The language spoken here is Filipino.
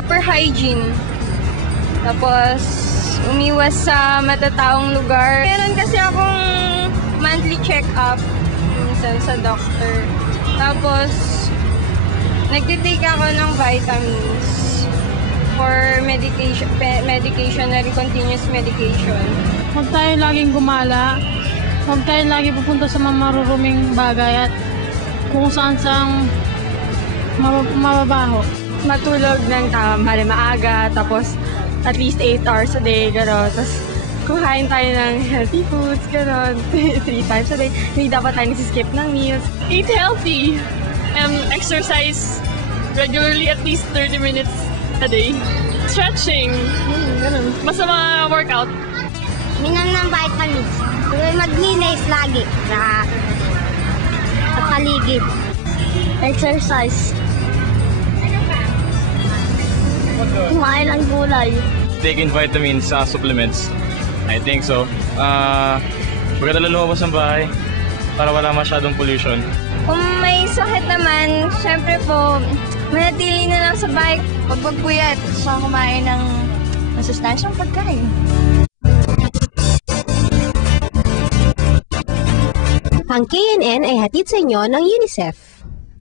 proper hygiene. Tapos, umiwas sa matataong lugar. Meron kasi akong monthly check-up minsan sa doctor. Tapos, nagtitake ako ng vitamins for medication na continuous medication. Huwag tayo laging gumala. Huwag tayo lagi pupunta sa mga maruruming bagay at kung saan mababaho. Matulog ng maaga, tapos at least 8 hours a day, gano'n. Tapos kuhain tayo ng healthy foods, gano'n. 3 times a day. Hindi dapat tayo nasi-skip ng meals. Eat healthy. Exercise regularly at least 30 minutes a day. Stretching. Ganun. Basta mga workout. Minom ng vitamins. Maglinis lagi sa paligid. Exercise. Kumain ng gulay. Taking vitamins, supplements. I think so. Maganda lang lumabas ng bahay para wala masyadong pollution. Kung may sakit naman, syempre po, manatili na lang sa bahay. Huwag magpuyat, so kumain ng masustansyang pagkain. Ang KNN ay hatid sa inyo ng UNICEF.